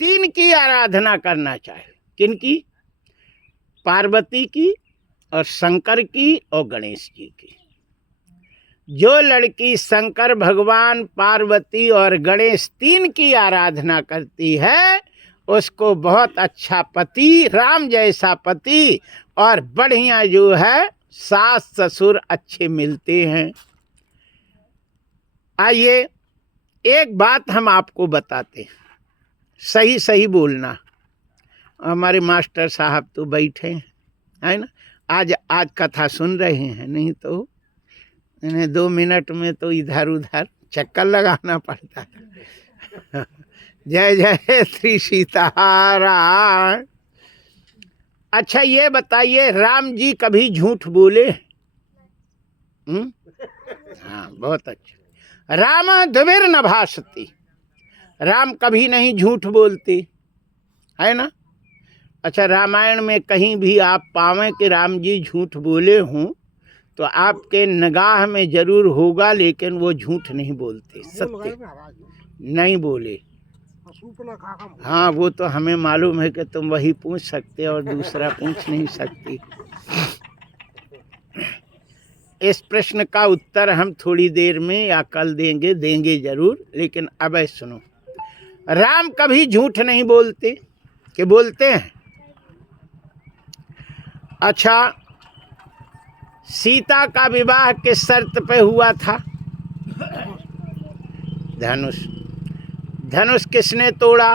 तीन की आराधना करना चाहिए। किनकी? पार्वती की और शंकर की और गणेश जी की। जो लड़की शंकर भगवान, पार्वती और गणेश तीन की आराधना करती है उसको बहुत अच्छा पति, राम जैसा पति और बढ़िया जो है सास ससुर अच्छे मिलते हैं। आइए एक बात हम आपको बताते हैं, सही सही बोलना। हमारे मास्टर साहब तो बैठे हैं, है ना, आज कथा सुन रहे हैं, नहीं तो इन्हें 2 मिनट में तो इधर उधर चक्कर लगाना पड़ता है। जय जय श्री सीताराम। अच्छा ये बताइए, राम जी कभी झूठ बोले? हाँ, बहुत अच्छा। राम द्विर न भाषति, राम कभी नहीं झूठ बोलते, है ना। अच्छा, रामायण में कहीं भी आप पावें कि राम जी झूठ बोले हों तो आपके निगाह में जरूर होगा, लेकिन वो झूठ नहीं बोलते, सत्य नहीं बोले। हाँ, वो तो हमें मालूम है कि तुम वही पूछ सकते और दूसरा पूछ नहीं सकती। इस प्रश्न का उत्तर हम थोड़ी देर में या कल देंगे जरूर, लेकिन अब सुनो, राम कभी झूठ नहीं बोलते कि बोलते हैं? अच्छा, सीता का विवाह किस शर्त पे हुआ था? धनुष। धनुष किसने तोड़ा?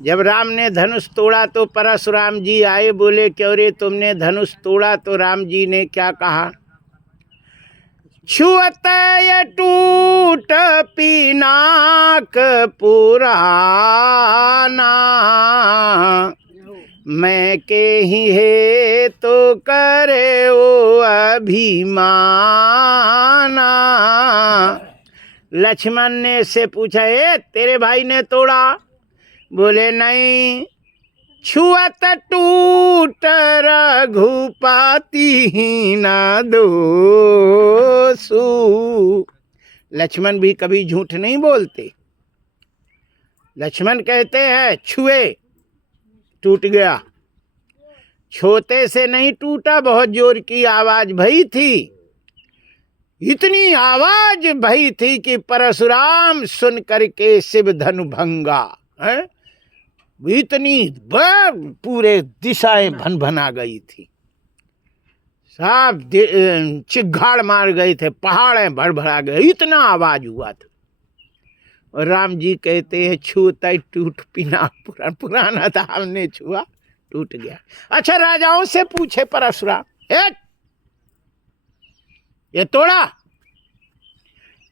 जब राम ने धनुष तोड़ा तो परशुराम जी आए, बोले क्यों रे तुमने धनुष तोड़ा? तो राम जी ने क्या कहा? छुअत टूट पिनाक पुराना, मैं के ही है तो करे ओ अभिमाना। लक्ष्मण ने से पूछा, ए तेरे भाई ने तोड़ा? बोले नहीं। छुअत टूट रघुपति न दोषु। लक्ष्मण भी कभी झूठ नहीं बोलते। लक्ष्मण कहते हैं छुए टूट गया, छोटे से नहीं टूटा, बहुत जोर की आवाज भई थी, इतनी आवाज भई थी कि परशुराम सुन करके शिव धनु भंगा है, इतनी पूरे दिशाएं भन भना गई थी, सब चिघाड़ मार गए थे, पहाड़ें भरभरा गए, इतना आवाज हुआ था। और राम जी कहते हैं छूता टूट पिना, पुराना था, हमने छुआ टूट गया। अच्छा, राजाओं से पूछे परशुराम, ये तोड़ा?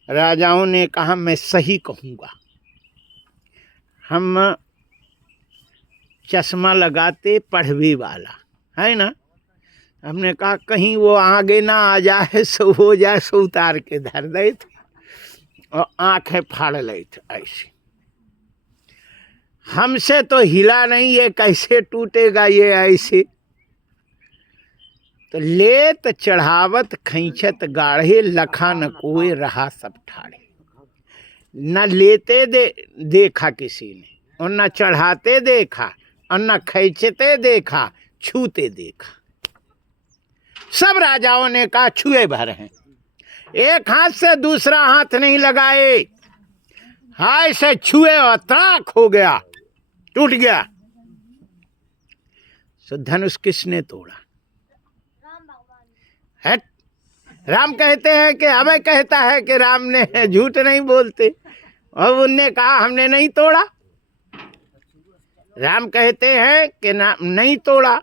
राजाओं ने कहा मैं सही कहूंगा। हम चश्मा लगाते पढ़वे वाला, है ना, हमने कहा कहीं वो आगे ना आ जाए, सो हो जाए, सो उतार के धर दे थे और आंखें फाड़ ले थे ऐसे। हमसे तो हिला नहीं, ये कैसे टूटेगा ये ऐसे। तो लेत चढ़ावत खींचत गाढ़े, लखा न कोई रहा सब ठाड़े। न लेते देखा किसी ने, और न चढ़ाते देखा, और न खींचते देखा, छूते देखा। सब राजाओं ने कहा छुए भर हैं, एक हाथ से दूसरा हाथ नहीं लगाए, हाय से छुए और तड़ाक हो गया, टूट गया। सो धनुष किसने तोड़ा? है? राम कहते हैं कि हमें कहता है कि राम ने झूठ नहीं बोलते, और उनने कहा हमने नहीं तोड़ा। राम कहते हैं कि नहीं तोड़ा।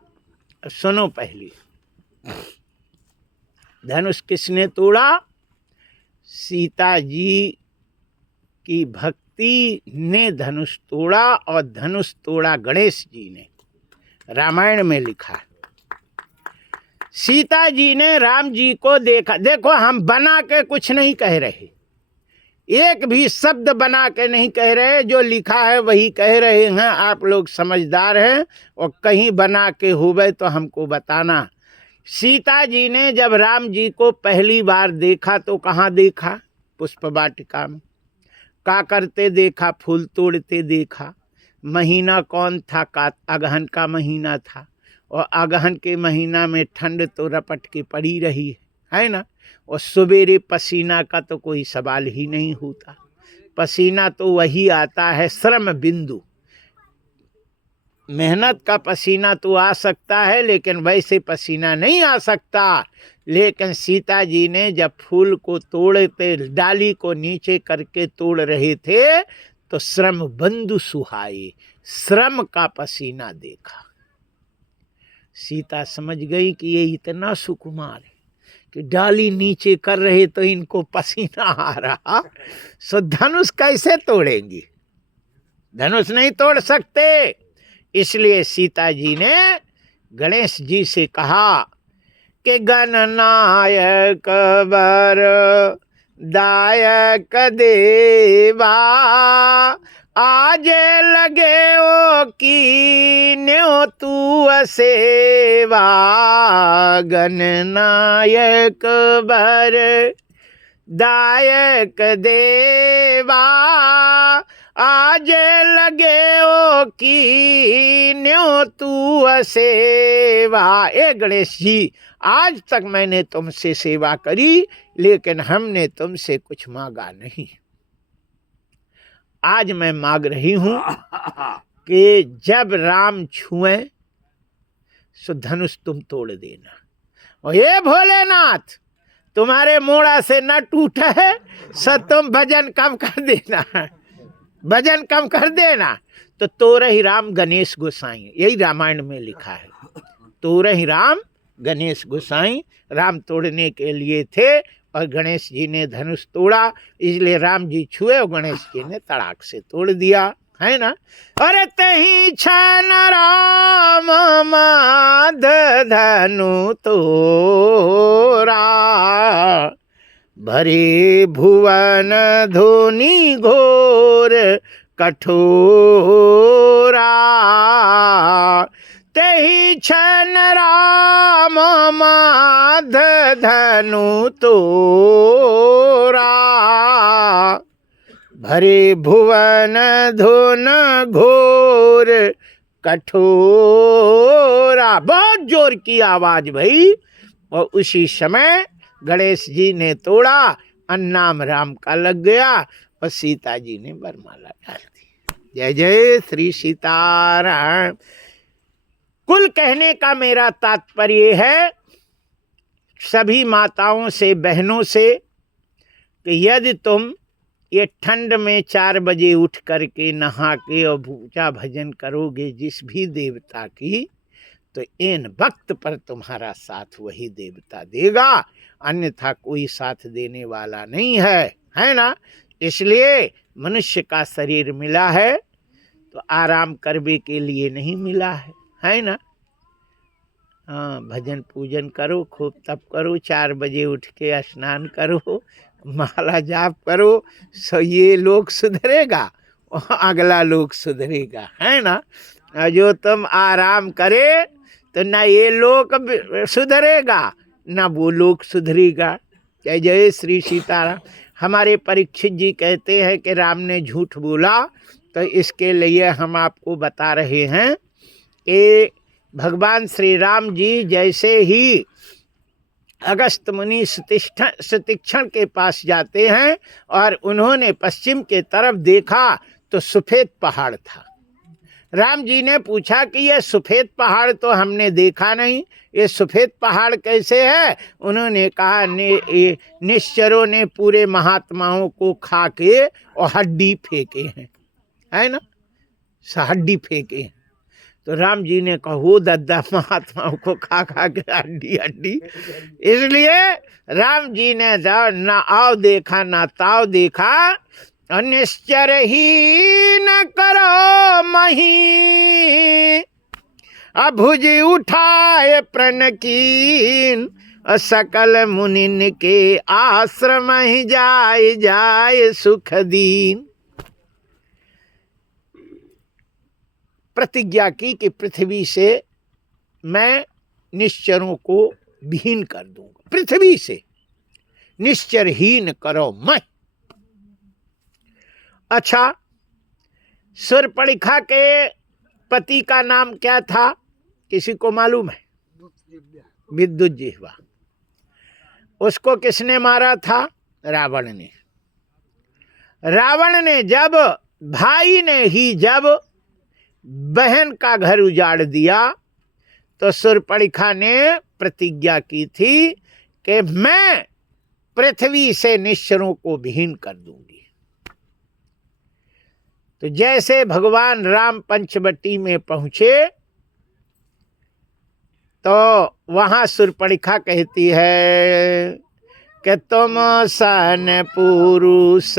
सुनो, पहली धनुष किसने तोड़ा? सीता जी की भक्ति ने धनुष तोड़ा, और धनुष तोड़ा गणेश जी ने, रामायण में लिखा। सीता जी ने राम जी को देखा। देखो, हम बना के कुछ नहीं कह रहे, एक भी शब्द बना के नहीं कह रहे, जो लिखा है वही कह रहे हैं। आप लोग समझदार हैं, और कहीं बना के हुए तो हमको बताना। सीता जी ने जब राम जी को पहली बार देखा तो कहाँ देखा? पुष्प वाटिका में। का करते देखा, फूल तोड़ते देखा। महीना कौन था? अगहन का महीना था, और अगहन के महीना में ठंड तो रपट के पड़ी रही है ना। और सवेरे पसीना का तो कोई सवाल ही नहीं होता। पसीना तो वही आता है श्रम बिंदु। मेहनत का पसीना तो आ सकता है, लेकिन वैसे पसीना नहीं आ सकता। लेकिन सीता जी ने जब फूल को तोड़ते, डाली को नीचे करके तोड़ रहे थे, तो श्रम बंधु सुहाए, श्रम का पसीना देखा। सीता समझ गई कि ये इतना सुकुमार है कि डाली नीचे कर रहे तो इनको पसीना आ रहा, सो धनुष कैसे तोड़ेंगी? धनुष नहीं तोड़ सकते। इसलिए सीता जी ने गणेश जी से कहा कि गणनायक वर दायक देवा, आज लगे ओ की न्यो तू सेवा। गणनायक वर दायक देवा, आज लगे ओ की न्यो तू सेवा। ए गणेश जी, आज तक मैंने तुमसे सेवा करी, लेकिन हमने तुमसे कुछ मांगा नहीं। आज मैं मांग रही हूं कि जब राम छुए सो धनुष तुम तोड़ देना। और ये भोलेनाथ, तुम्हारे मोड़ा से न टूटा है, सो तुम भजन कम कर देना, भजन कम कर देना। तो तोरहि राम गणेश गोसाई, यही रामायण में लिखा है। तोरहि राम गणेश गोसाई, राम तोड़ने के लिए थे और गणेश जी ने धनुष तोड़ा, इसलिए राम जी छुए और गणेश जी ने तड़ाक से तोड़ दिया, है ना। अरे तही छन राम माध धनु तोरा, भरे भुवन धोनी घोर कठोरा। तही छन राम माध धनु तोरा, भरे भुवन धुन घोर कठोरा। बहुत जोर की आवाज भई, और उसी समय गणेश जी ने तोड़ा, अन्नाम राम का लग गया, और सीता जी ने वरमाला डाल दी। जय जय श्री सीताराम। कुल कहने का मेरा तात्पर्य है सभी माताओं से, बहनों से, कि यदि तुम ये ठंड में 4 बजे उठ करके नहा के और पूजा भजन करोगे जिस भी देवता की, तो इन वक्त पर तुम्हारा साथ वही देवता देगा, अन्यथा कोई साथ देने वाला नहीं है ना। इसलिए मनुष्य का शरीर मिला है तो आराम करने के लिए नहीं मिला है ना। हाँ, भजन पूजन करो, खूब तप करो, 4 बजे उठ के स्नान करो, माला जाप करो, सो ये लोग सुधरेगा और अगला लोग सुधरेगा, है ना। जो तुम आराम करे तो ना ये लोग सुधरेगा ना वो लोग सुधरेगा। जय जय श्री सीताराम। हमारे परीक्षित जी कहते हैं कि राम ने झूठ बोला, तो इसके लिए हम आपको बता रहे हैं कि भगवान श्री राम जी जैसे ही अगस्त मुनि सुतीक्षण के पास जाते हैं और उन्होंने पश्चिम के तरफ देखा तो सफ़ेद पहाड़ था। राम जी ने पूछा कि ये सफ़ेद पहाड़ तो हमने देखा नहीं, ये सफ़ेद पहाड़ कैसे है? उन्होंने कहा निश्चरों ने पूरे महात्माओं को खा के और हड्डी फेंके हैं, है ना, हड्डी फेंके हैं। तो राम जी ने कहो दद्दा महात्माओं को खा खा के हड्डी। इसलिए राम जी ने ना आओ देखा ना ताव देखा, निश्चर ही न करो मही, अभुज उठाए प्रण कीन, सकल मुनिन के आश्रम ही जाए जाए सुख दीन। प्रतिज्ञा की कि पृथ्वी से मैं निश्चरों को विहीन कर दूंगा, पृथ्वी से निश्चरहीन करो मैं। अच्छा, शूर्पणखा के पति का नाम क्या था, किसी को मालूम है? विद्युत जिह्वा। उसको किसने मारा था? रावण ने। रावण ने जब, भाई ने ही जब बहन का घर उजाड़ दिया तो शूर्पणखा ने प्रतिज्ञा की थी कि मैं पृथ्वी से निश्चरों को विहीन कर दूंगी। तो जैसे भगवान राम पंचवटी में पहुंचे तो वहां शूर्पणखा कहती है कि तुम सन पुरुष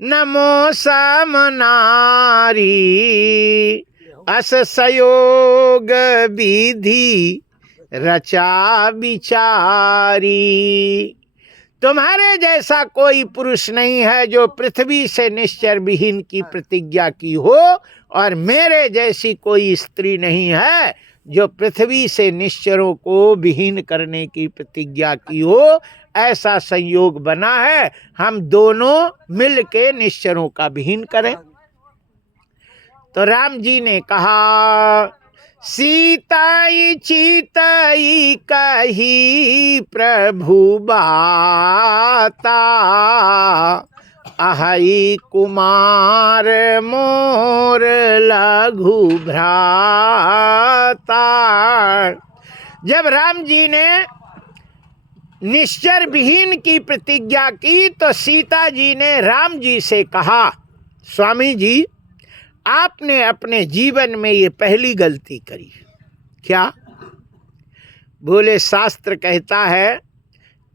नमो सम नारी, अस संयोग विधि रचा विचारी। तुम्हारे जैसा कोई पुरुष नहीं है जो पृथ्वी से निश्चर विहीन की प्रतिज्ञा की हो, और मेरे जैसी कोई स्त्री नहीं है जो पृथ्वी से निश्चरों को विहीन करने की प्रतिज्ञा की हो। ऐसा संयोग बना है, हम दोनों मिल के निश्चरों का विहीन करें। तो राम जी ने कहा, सीताई चीताई कही प्रभु बाता, अहई कुमार मोर लघु भ्राता। जब राम जी ने निश्चर विहीन की प्रतिज्ञा की तो सीता जी ने राम जी से कहा, स्वामी जी आपने अपने जीवन में ये पहली गलती करी। क्या? बोले शास्त्र कहता है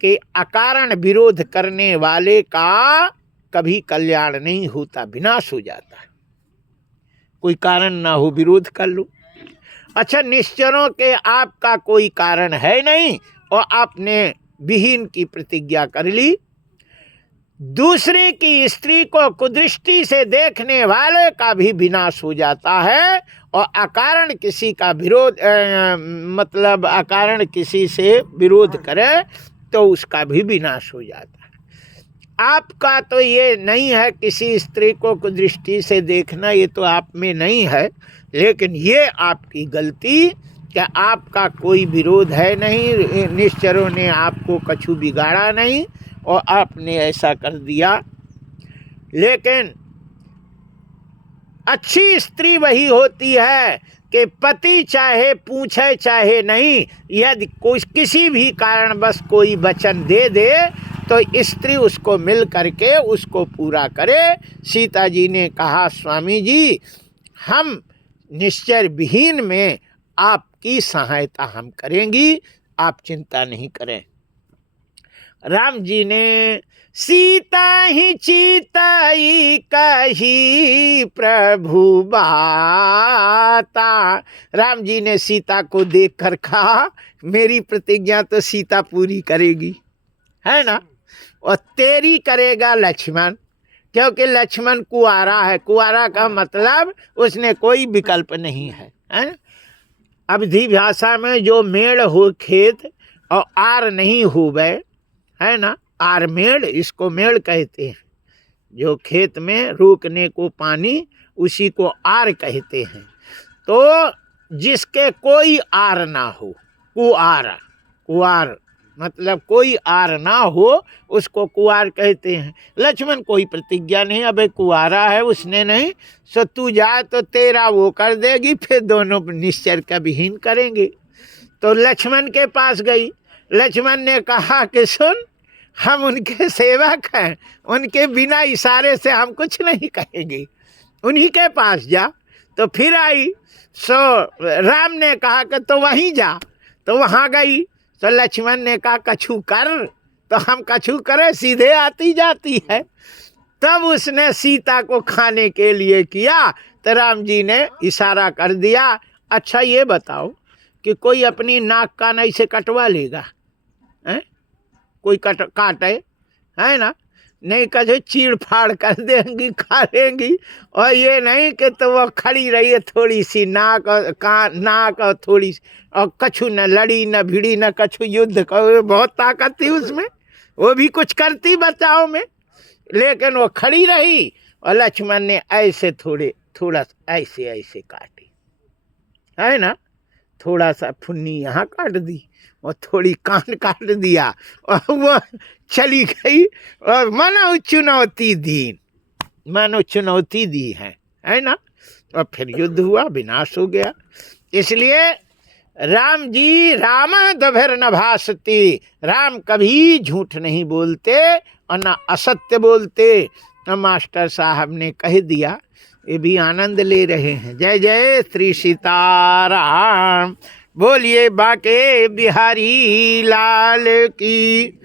कि अकारण विरोध करने वाले का कभी कल्याण नहीं होता, विनाश हो जाता है। कोई कारण ना हो, विरोध कर लो। अच्छा, निश्चरों के आपका कोई कारण है नहीं और आपने विहीन की प्रतिज्ञा कर ली। दूसरे की स्त्री को कुदृष्टि से देखने वाले का भी विनाश हो जाता है, और अकारण किसी का विरोध मतलब अकारण किसी से विरोध करे तो उसका भी विनाश हो जाता है। आपका तो ये नहीं है किसी स्त्री को कुदृष्टि से देखना, ये तो आप में नहीं है, लेकिन ये आपकी गलती कि आपका कोई विरोध है नहीं, निश्चरों ने आपको कछु बिगाड़ा नहीं और आपने ऐसा कर दिया। लेकिन अच्छी स्त्री वही होती है कि पति चाहे पूछे चाहे नहीं, यदि किसी भी कारण बस कोई वचन दे दे तो स्त्री उसको मिल करके उसको पूरा करे। सीता जी ने कहा, स्वामी जी हम निश्चय विहीन में आपकी सहायता हम करेंगी, आप चिंता नहीं करें। राम जी ने सीता ही चीताई कही प्रभु बाता। राम जी ने सीता को देखकर कहा, मेरी प्रतिज्ञा तो सीता पूरी करेगी, है ना, और तेरी करेगा लक्ष्मण, क्योंकि लक्ष्मण कुआरा है। कुआरा का मतलब उसने कोई विकल्प नहीं है, है? अवधी भाषा में जो मेड़ हो खेत और आर नहीं हुए, है ना, आर मेड़, इसको मेड़ कहते हैं। जो खेत में रोकने को पानी, उसी को आर कहते हैं। तो जिसके कोई आर ना हो, कुआर, कुआर मतलब कोई आर ना हो, उसको कुआर कहते हैं। लक्ष्मण कोई प्रतिज्ञा नहीं, अबे कुआरा है, उसने नहीं, सो तू जा तो तेरा वो कर देगी, फिर दोनों निश्चय का विहीन करेंगे। तो लक्ष्मण के पास गई। लक्ष्मण ने कहा कि सुन, हम उनके सेवक हैं, उनके बिना इशारे से हम कुछ नहीं कहेंगे, उन्हीं के पास जा। तो फिर आई। सो राम ने कहा कि तो वहीं जा, तो वहाँ गई। तो लक्ष्मण ने कहा कछु कर, तो हम कछु करें, सीधे आती जाती है। तब उसने सीता को खाने के लिए किया तो राम जी ने इशारा कर दिया, अच्छा ये बताओ कि कोई अपनी नाक कान ऐसे कटवा लेगा? हैं? कोई काटे, है ना, नहीं कहे चीड़ फाड़ कर देंगी, खा लेंगी। और ये नहीं कि तो वो खड़ी रही है थोड़ी सी नाक और नाक और थोड़ी सी, और कछु न लड़ी न भिड़ी न कछु युद्ध कर, बहुत ताकत थी उसमें, वो भी कुछ करती बचाव में, लेकिन वो खड़ी रही और लक्ष्मण ने ऐसे थोड़ा ऐसे ऐसे काटी, है ना, थोड़ा सा फुन्नी यहाँ काट दी और थोड़ी कान काट दिया और वो चली गई और मानो चुनौती दी है ना। और फिर युद्ध हुआ, विनाश हो गया। इसलिए राम जी राम दभिर न भासती, राम कभी झूठ नहीं बोलते और न असत्य बोलते। और मास्टर साहब ने कह दिया, ये भी आनंद ले रहे हैं। जय जय श्री सीताराम, बोलिए बाके बिहारी लाल की।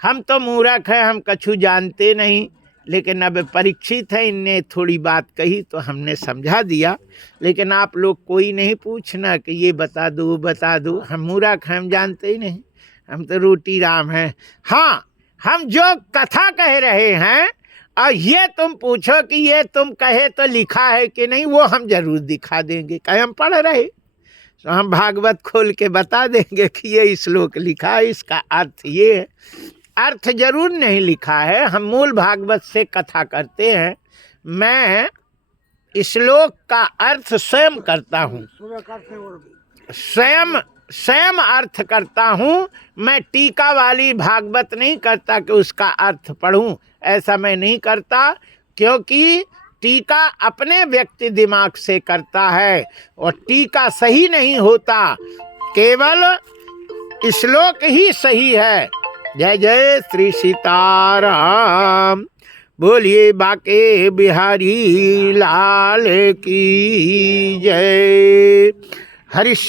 हम तो मूर्ख हैं, हम कछु जानते नहीं, लेकिन अब परीक्षित है, इनने थोड़ी बात कही तो हमने समझा दिया। लेकिन आप लोग कोई नहीं पूछना कि ये बता दो, हम मूर्ख हैं, हम जानते ही नहीं, हम तो रोटी राम हैं। हाँ, हम जो कथा कह रहे हैं और ये तुम पूछो कि ये तुम कहे तो लिखा है कि नहीं, वो हम जरूर दिखा देंगे। कहे हम पढ़ रहे तो हम भागवत खोल के बता देंगे कि ये श्लोक लिखा है, इसका अर्थ ये है। अर्थ जरूर नहीं लिखा है, हम मूल भागवत से कथा करते हैं। मैं श्लोक का अर्थ स्वयं करता हूँ, स्वयं अर्थ करता हूँ। मैं टीका वाली भागवत नहीं करता कि उसका अर्थ पढ़ूं, ऐसा मैं नहीं करता, क्योंकि टीका अपने व्यक्ति दिमाग से करता है और टीका सही नहीं होता, केवल श्लोक ही सही है। जय जय श्री सीताराम, बोलिए बाके बिहारी लाल की जय। हरीश